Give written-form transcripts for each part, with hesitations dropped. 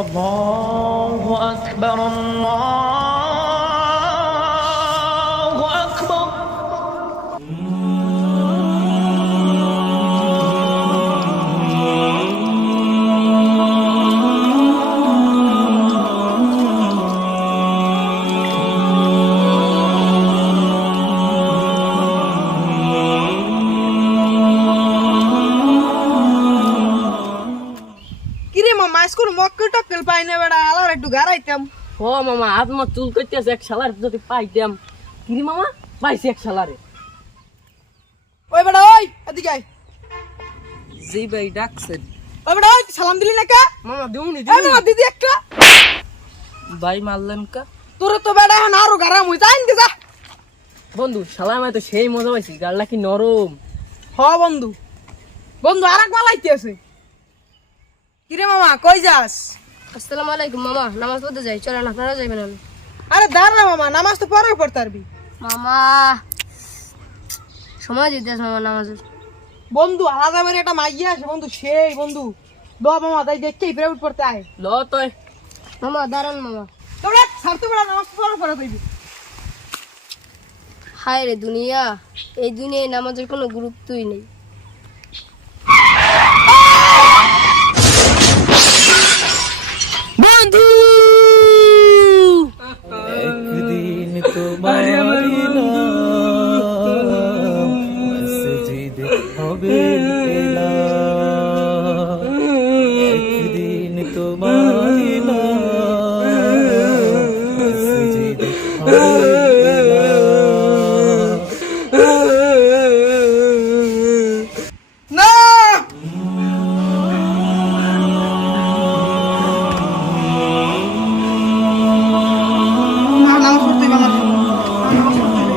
الله أكبر الله أكبر কিরে মামা স্কুল মক্কেল টক্কেল পাই না বেড়া আলার একটু গাড়াইতাম। ও মামা হাত মা চুল করতেছে এক শালার যদি পাইতাম। কিরে মামা পাইছি এক শালারে। ওই বেড়া ওই এদিকে আয়। জি ভাই ডাকছেন। ওই বেড়া ওই সালাম দিলি না কা? মামা দিউনি এই মামা দিদি একটা। ভাই মারলেন কা? তোর তো বেড়া এখন আরো গারাম হই যাইন কে যা। বন্ধু শালা আমি তো সেই মজা পাইছি, গালটা কি নরম। হ বন্ধু বন্ধু আরেক মালাইতে আছে। কিরে মামা কই যাস? আসসালামু আলাইকুম মামা, নামাজ পড়তে যাই, চলেন আপনারা যাইবেন। আমি আরে দাঁড়া মামা, নামাজ তো পরে পড়তে পারবি। মামা সময় দিতে মামা নামাজের। বন্ধু আলাদা করে একটা মাইয়া আছে বন্ধু, সেই বন্ধু দ মামা তাই দেখতেই প্রাইভেট পড়তে আয়। ল তয় মামা দাঁড়ান মামা। তোরা ছাড়তে পারা নামাজ পরে পড়ে পাইবি। হায় রে দুনিয়া, এই দুনিয়ায় নামাজের কোনো গুরুত্বই নেই। বন্ধু একদিন তোমার মসজিদ হবে এলাম, একদিন তোমার মসজিদ হবে না নামাজ পড়তে হবে আমার। নামাজ পড়তে হবে।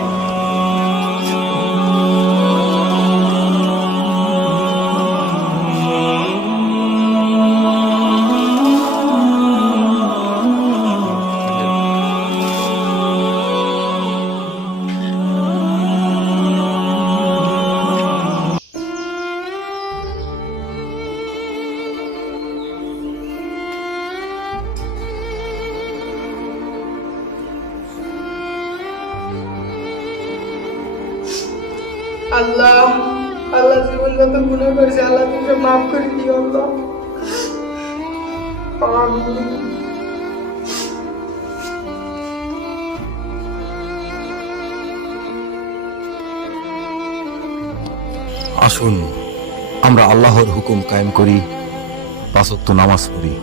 আল্লাহ আল্লাহ জীবন যত গুনাহ করেছে আল্লাহ তুমি সব মাফ করে দিও আল্লাহ। আমিন। আসুন আমরা আল্লাহর হুকুম কায়েম করি, পাঁচ ওয়াক্ত নামাজ পড়ি।